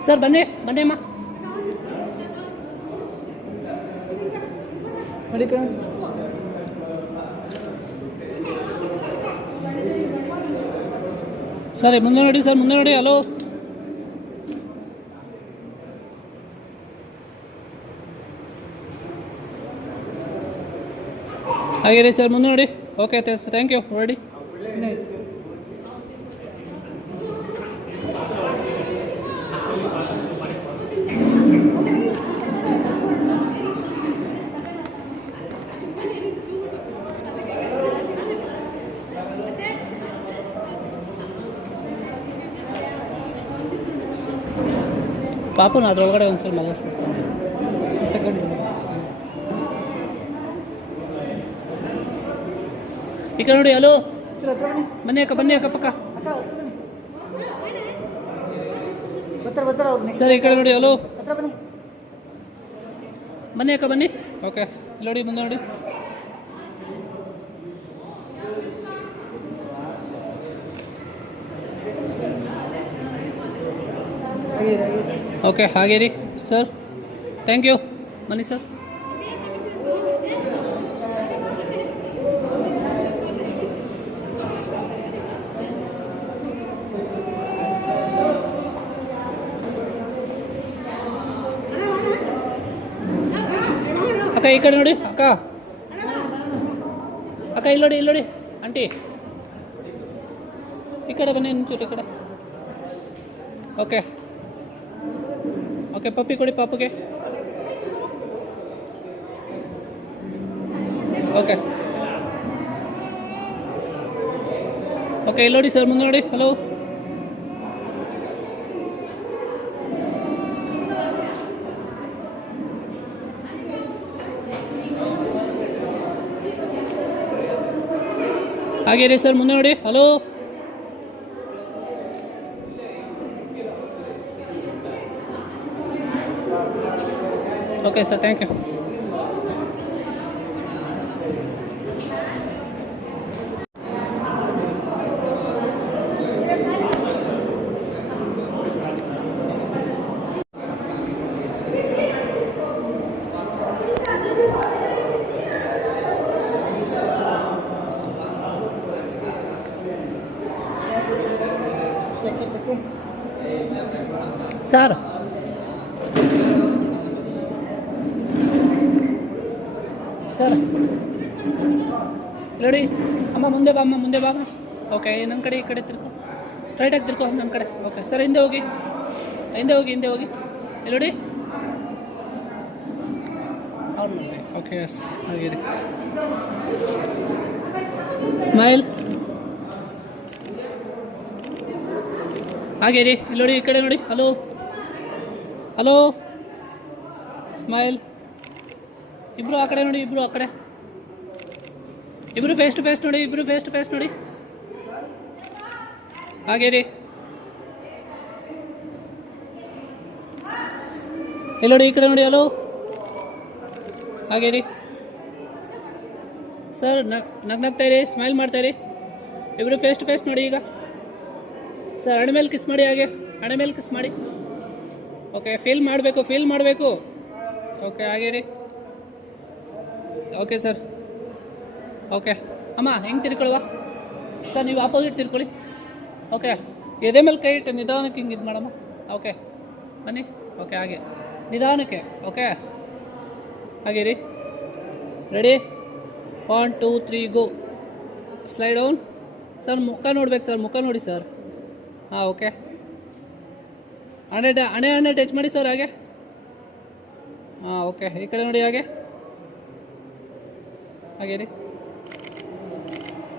ಸರ್ ಬನ್ನಿ ಅಮ್ಮ. ನೋಡಿ ಕಣ. ಸರ್ ಮುಂದೆ ನೋಡಿ ಹಲೋ. ಹಾಗೆ ರೀ ಸರ್ ಮುಂದೆ ನೋಡಿ. Okay thank you. ರೆಡಿ. ಪಾಪು ಅದ್ರೊಳಗಡೆ ಒಂದ್ಸಲ ಮಲಗಿಸ್ಬಿಟ್ಟು ಈ ಕಡೆ ನೋಡಿ. ಹಲೋ ಬನ್ನಿ ಅಕ್ಕ ಪಕ್ಕ. ಸರ್ ಈ ಕಡೆ ನೋಡಿ. ಹಲೋ ಬನ್ನಿ ಅಕ್ಕ ಬನ್ನಿ. ಓಕೆ ನೋಡಿ ಮುಂದೆ ನೋಡಿ. ಓಕೆ ಹಾಗೆ ರೀ ಸರ್. Thank you. ಬನ್ನಿ ಸರ್. ಅಕ್ಕ ಈ ಕಡೆ ನೋಡಿ. ಅಕ್ಕ ಇಲ್ಲಿ ನೋಡಿ ಆಂಟಿ ಈ ಕಡೆ ಬನ್ನಿ ಒಂಚೂರು ಈ ಕಡೆ. ಓಕೆ ಪಪ್ಪಿ ಕೊಡಿ ಪಾಪುಗೆ. ಓಕೆ ಇಲ್ಲಿ ನೋಡಿ ಸರ್ ಮುಂದೆ ನೋಡಿ. ಹಲೋ ಹಾಗೆ ರೀ ಸರ್ ಮುಂದೆ ನೋಡಿ. Hello okay sir thank you. Sir ನೋಡಿ ಅಮ್ಮ ಮುಂದೆ ಬಾ ಅಮ್ಮ. ಓಕೆ ನನ್ನ ಕಡೆ ಈ ಕಡೆ ತಿರ್ಕೊ, ಸ್ಟ್ರೈಟಾಗಿ ತಿರ್ಕೊ ನನ್ನ ಕಡೆ. ಓಕೆ ಸರ್ ಹಿಂದೆ ಹೋಗಿ. ಇಲ್ಲಿ ನೋಡಿ ಅವ್ರು ನೋಡಿ. ಓಕೆ ಎಸ್ ಹಾಗೆ ರೀ. ಸ್ಮೈಲ್ ಹಾಗೆ ರೀ. ಇಲ್ಲಿ ನೋಡಿ ಈ ಕಡೆ ನೋಡಿ. Hello smile. ಇಬ್ಬರು ಆ ಕಡೆ ನೋಡಿ. ಇಬ್ಬರು ಫೇಸ್ ಟು ಫೇಸ್ ನೋಡಿ, ಇಬ್ಬರು ಫೇಸ್ ಟು ಫೇಸ್ ನೋಡಿ. ಹಾಗೆ ರೀ, ಇಲ್ಲಿ ನೋಡಿ, ಈ ಕಡೆ ನೋಡಿ. ಹಲೋ, ಹಾಗೆ ರೀ ಸರ್. ನಗ್ನಾಗ್ತಾ ಇರಿ, ಸ್ಮೈಲ್ ಮಾಡ್ತಾ ಇರಿ. ಇಬ್ಬರು ಫೇಸ್ ಟು ಫೇಸ್ ನೋಡಿ. ಈಗ ಸರ್ ಹಣೆ ಮೇಲೆ ಕಿಸ್ ಮಾಡಿ, ಹಾಗೆ ಹಣೆ ಮೇಲೆ ಕಿಸ್ ಮಾಡಿ. ಓಕೆ, ಫೀಲ್ ಮಾಡಬೇಕು. ಓಕೆ, ಹಾಗೆ ರೀ. Okay sir. ಓಕೆ ಅಮ್ಮ, ಹೆಂಗೆ ತಿರ್ಕೊಳ್ವಾ ಸರ್? ನೀವು ಆಪೋಸಿಟ್ ತಿರ್ಕೊಳ್ಳಿ. ಓಕೆ, ಎದೆ ಮೇಲೆ ಕೈ ಇಟ್ಟು ನಿಧಾನಕ್ಕೆ ಹಿಂಗೆ ಇದು ಮಾಡಮ್ಮ. ಓಕೆ, ಬನ್ನಿ. ಓಕೆ, ಹಾಗೆ ನಿಧಾನಕ್ಕೆ. ಓಕೆ, ಹಾಗೆ ರೀ. Ready? 1 2 3 go. Slide down. Sir ಮುಖ ನೋಡ್ಬೇಕು ಸರ್, ಮುಖ ನೋಡಿ ಸರ್. ಹಾಂ, ಓಕೆ. ಹಣೆ ಟಚ್ ಮಾಡಿ ಸರ್, ಹಾಗೆ. ಹಾಂ, ಓಕೆ. ಈ ಕಡೆ ನೋಡಿ, ಹಾಗೆ ಹಾಗೆ ರೀ,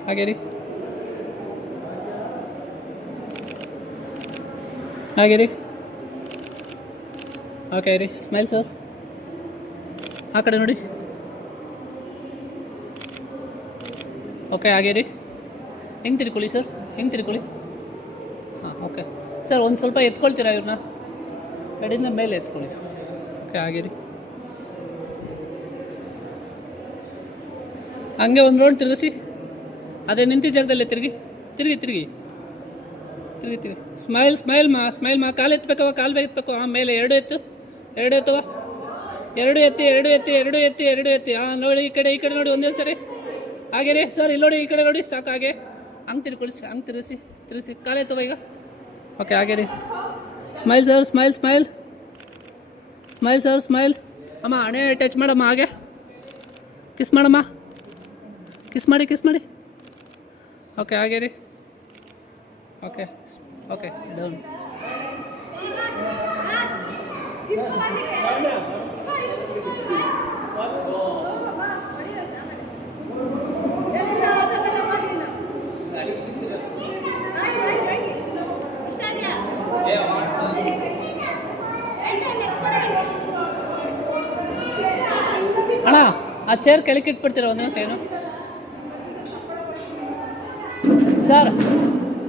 ಹಾಗೆ ರೀ, ಹಾಗೆ ರೀ. ಓಕೆ ರೀ, ಸ್ಮೈಲ್ ಸರ್. ಆ ಕಡೆ ನೋಡಿ. ಓಕೆ, ಹಾಗೆ ರೀ. ಹೆಂಗೆ ತಿರ್ಕೊಳ್ಳಿ ಸರ್, ಹೆಂಗೆ ತಿರ್ಕೊಳ್ಳಿ. ಹಾಂ, ಓಕೆ ಸರ್. ಒಂದು ಸ್ವಲ್ಪ ಎತ್ಕೊಳ್ತೀರಾ ಇವ್ರನ್ನ? ಕಡೆಯಿಂದ ಮೇಲೆ ಎತ್ಕೊಳ್ಳಿ. ಓಕೆ, ಹಾಗೆ ರೀ. ಹಂಗೆ ಒಂದು ರೌಂಡ್ ತಿರುಗಿಸಿ. ಅದೇ ನಿಂತಿದ್ದ ಜಾಗದಲ್ಲೇ ತಿರುಗಿ. ಸ್ಮೈಲ್ ಮಾ. ಕಾಲು ಎತ್ತಬೇಕವ, ಕಾಲು ಎತ್ತಬೇಕು. ಹಾಂ, ಮೇಲೆ ಎರಡು ಎತ್ತುವ. ಎರಡು ಎತ್ತಿ. ಹಾಂ, ನೋಡಿ, ಈ ಕಡೆ ನೋಡಿ ಒಂದೇ ಸರಿ. ಹಾಗೆ ರೀ ಸರ್. ಇಲ್ಲಿ ನೋಡಿ, ಈ ಕಡೆ ನೋಡಿ, ಸಾಕು. ಹಾಗೆ ಹಂಗೆ ತಿರ್ಕೊಳ್ಳಿ, ಹಂಗೆ ತಿರುಗಿಸಿ. ಕಾಲು ಎತ್ತವ ಈಗ. ಓಕೆ, ಹಾಗೆ ರೀ. Smile sir, smile. ಅಮ್ಮ, ಹಣೆ ಟಚ್ ಮಾಡಮ್ಮ, ಹಾಗೆ ಕಿಸ್ ಮಾಡಮ್ಮ. ಕಿಸ್ ಮಾಡಿ. ಓಕೆ, ಹಾಗೆ ರೀ. Okay, down. ಅಣ್ಣ, ಆ ಚೇರ್ ಕೆಳಕ್ಕೆ ಇಟ್ಬಿಡ್ತೀರ ಒಂದು ನಿಮಿಷ. ಏನು ಸರ್,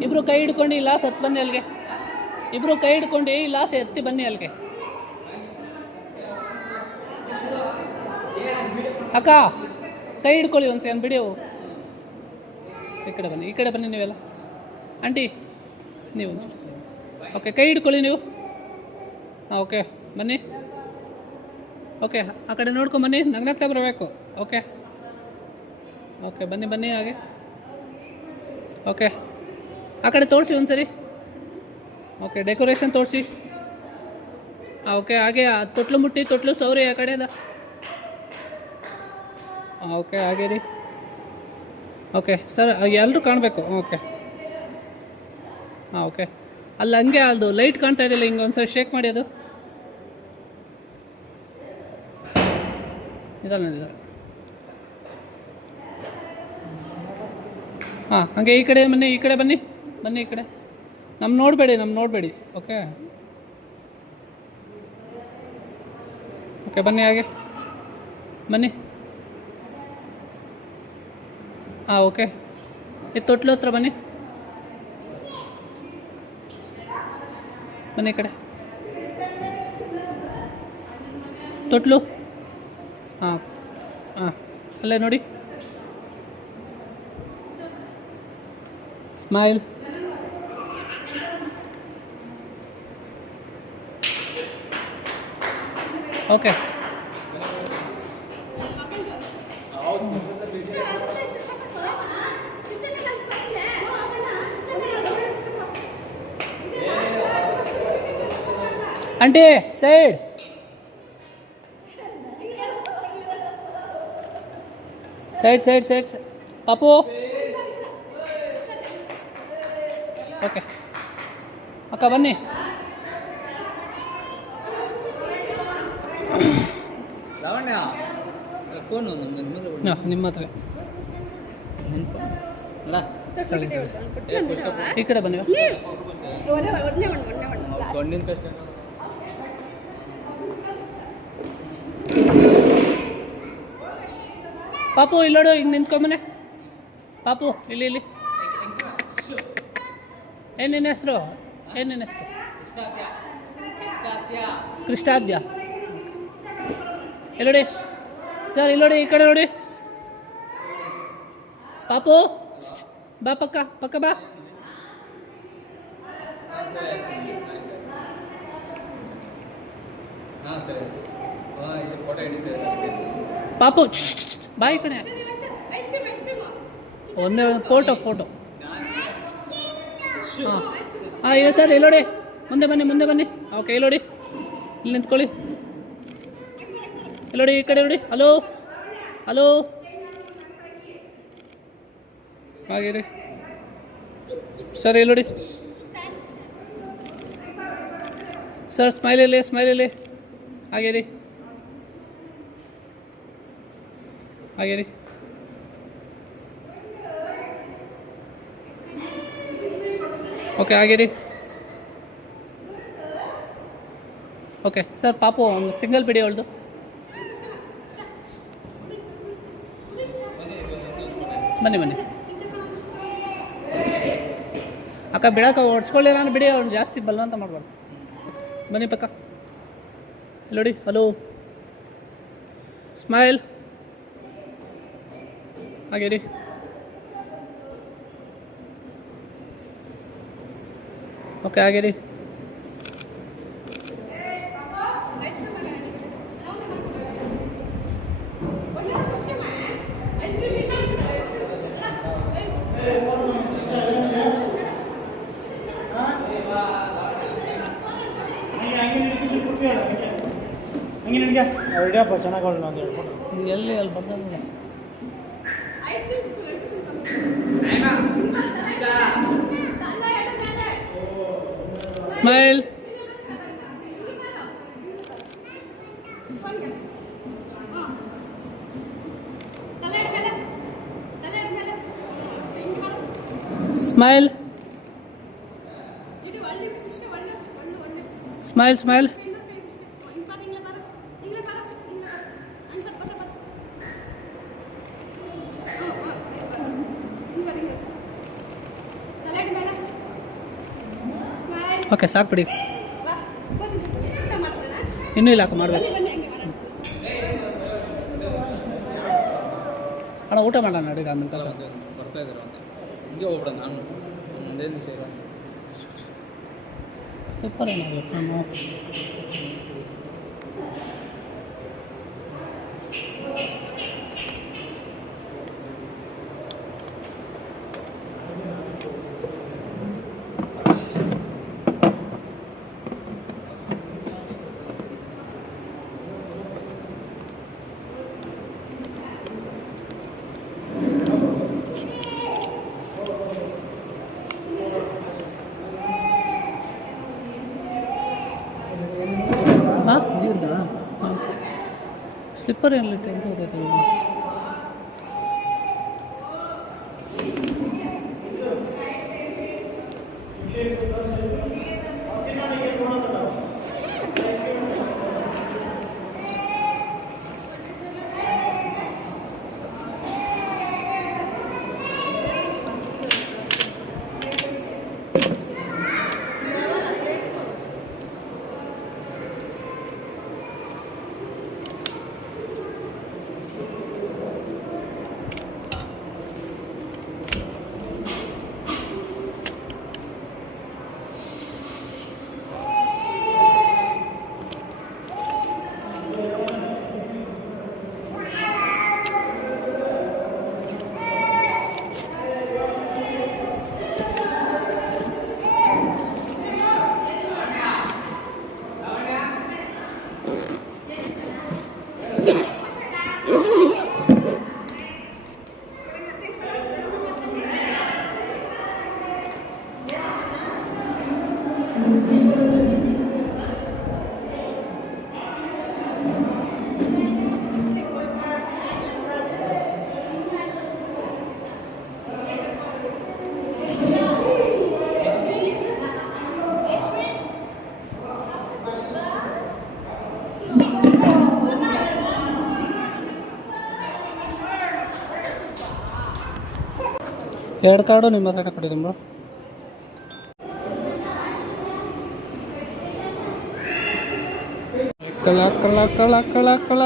ಇಬ್ಬರು ಕೈ ಹಿಡ್ಕೊಂಡು ಈ ಲಾಸ್ ಹತ್ತು ಬನ್ನಿ ಅಲ್ಲಿಗೆ. ಇಬ್ಬರು ಕೈ ಹಿಡ್ಕೊಂಡು ಈ ಲಾಸ್ ಎತ್ತಿ ಬನ್ನಿ ಅಲ್ಲಿಗೆ. ಅಕ್ಕ, ಕೈ ಹಿಡ್ಕೊಳ್ಳಿ ಒಂದು ಸೆಕೆಂಡ್, ಬಿಡಿ. ಈ ಕಡೆ ಬನ್ನಿ ನೀವೆಲ್ಲ. ಆಂಟಿ, ನೀವು ಓಕೆ, ಕೈ ಹಿಡ್ಕೊಳ್ಳಿ ನೀವು. ಹಾಂ, ಓಕೆ, ಬನ್ನಿ. ಓಕೆ, ಆ ಕಡೆ ನೋಡ್ಕೊಂಬನ್ನಿ, ನಗ್ನಾಗ್ತಾ ಬರಬೇಕು. ಓಕೆ, ಬನ್ನಿ ಹಾಗೆ. ಓಕೆ, ಆ ಕಡೆ ತೋರಿಸಿ ಒಂದು ಸರಿ. ಓಕೆ, ಡೆಕೋರೇಷನ್ ತೋರಿಸಿ. ಹಾಂ, ಓಕೆ, ಹಾಗೆ ತೊಟ್ಲು ಸೌರಿ ಆ ಕಡೆದ. ಹಾಂ, ಓಕೆ, ಹಾಗೆ ರೀ. ಓಕೆ ಸರ್, ಎಲ್ಲರೂ ಕಾಣಬೇಕು. ಓಕೆ, ಹಾಂ, ಓಕೆ. ಅಲ್ಲಿ ಹಂಗೆ ಅದು ಲೈಟ್ ಕಾಣ್ತಾ ಇದೆಯಲ್ಲ, ಹಿಂಗೆ ಒಂದು ಸರಿ ಶೇಕ್ ಮಾಡಿ. ಅದು ನಿಧಾನ. ಹಾಂ, ಹಾಗೆ ಈ ಕಡೆ ಬನ್ನಿ. ಈ ಕಡೆ ನಮ್ಮ ನೋಡಬೇಡಿ. ಓಕೆ, ಬನ್ನಿ ಹಾಗೆ ಬನ್ನಿ. ಹಾಂ, ಓಕೆ. ಈ ತೊಟ್ಲು ಹತ್ರ ಬನ್ನಿ ಈ ಕಡೆ. ತೊಟ್ಲು. ಹಾಂ, ಅಲ್ಲೇ ನೋಡಿ. Smile. Okay, aunty side. Side ಪಾಪು. ಓಕೆ ಅಕ್ಕ, ಬನ್ನಿ. ಲಾವಣ್ಯ, ಫೋನು ನಿಮ್ಮ ಹತ್ರ ನೆನಪು ಅಲ್ಲ. ಈ ಕಡೆ ಬನ್ನಿ. ಗಂಡಿನ ಕಷ್ಟ. ಪಾಪು ಇಲ್ಲೋಡು, ಹಿಂಗೆ ನಿಂತ್ಕೊಂಬನೆ. ಪಾಪು ಇಲ್ಲಿ ಇಲ್ಲಿ ಏನು ನಿನ್ನ ಹೆಸರು ಏನು ನಿನ್ನ ಹೆಸರು ಕೃಷ್ಣಾದ್ಯ ಇಲ್ಲಿ ನೋಡಿ ಸರ್ ಇಲ್ಲಿ ನೋಡಿ ಈ ಕಡೆ ನೋಡಿ ಪಾಪು ಬಾ ಪಕ್ಕ ಪಕ್ಕ ಬಾ ಹಾಂ ಸರಿ ಹಾಂ ಇಲ್ಲಿ ಫೋಟೋ ಹಿಡಿತೇವೆ ಪಾಪು ಬಾ ಈ ಕಡೆ ಒಂದೇ ಫೋಟೋ ಹಾಂ ಹಾಂ ಇಲ್ಲ ಸರ್ ಇಲ್ಲಿ ನೋಡಿ ಮುಂದೆ ಬನ್ನಿ ಓಕೆ ಇಲ್ಲಿ ನೋಡಿ ಇಲ್ಲಿ ನಿಂತ್ಕೊಳ್ಳಿ ಇಲ್ಲಿ ನೋಡಿ ಈ ಕಡೆ ನೋಡಿ ಹಲೋ ಹಾಗೆ ರೀ ಸರ್ ಇಲ್ಲಿ ನೋಡಿ ಸರ್ ಸ್ಮೈಲ್ ಇಲ್ಲಿ ಹಾಗೆ ರೀ ಓಕೆ ಹಾಗೆ ರೀ ಓಕೆ ಸರ್ ಪಾಪು ಒಂದು ಸಿಂಗಲ್ ಬಿಡಿ ಅವಳ್ದು ಬನ್ನಿ ಅಕ್ಕ ಬಿಡಕ್ಕ ಹೊಡ್ಸ್ಕೊಳ್ಳಿಲ್ಲ ನಾನು ಬಿಡಿ ಅವ್ನು ಜಾಸ್ತಿ ಬಲವಂತ ಮಾಡಬಾರ್ದು ಬನ್ನಿ ಪಕ್ಕ ನೋಡಿ ಹಲೋ ಸ್ಮೈಲ್ ಹಾಗೆ ರೀ ಓಕೆ ಹಾಗೆ ರೀ ಹಂಗೆ ನನಗೆ ಹಿಡಿಯಪ್ಪ ಚೆನ್ನಾಗಿ ಅಂತ ಹೇಳ್ಬಿಟ್ಟು ಎಲ್ಲಿ ಅಲ್ಲಿ ಬಂದ ಸ್ಮೈಲ್ ಸ್ಮೈಲ್ ಸ್ಮೈಲ್ ಓಕೆ ಸಾಕು ಬಿಡಿ ಇನ್ನೂ ಇಲ್ಲ ಮಾಡಬೇಕು ಅಣ್ಣ ಊಟ ಮಾಡೋಣ ನೋಡಿ ಆಮೇಲೆ ಬರ್ತಾ ಇದ್ದಾರೆ ಹಿಂಗೆ ಹೋಗ್ಬಿಡ ನಾನು ಒಂದೇ ದಿವಸ ಇರೋ ಸೂಪರ್ ಏನಾಗಬೇಕು ನಾನು ಹಾಂ ಸ್ಲಿಪ್ಪರ್ ಏನಿಟ್ಟು ಅಂತ ಗೊತ್ತಾಯ್ತು 2 ಕಾರ್ಡು ನಿಮ್ಮ ಹತ್ರ ಕೊಟ್ಟಿದ್ದೀನಿ ಬ್ರೋ. ಕಳ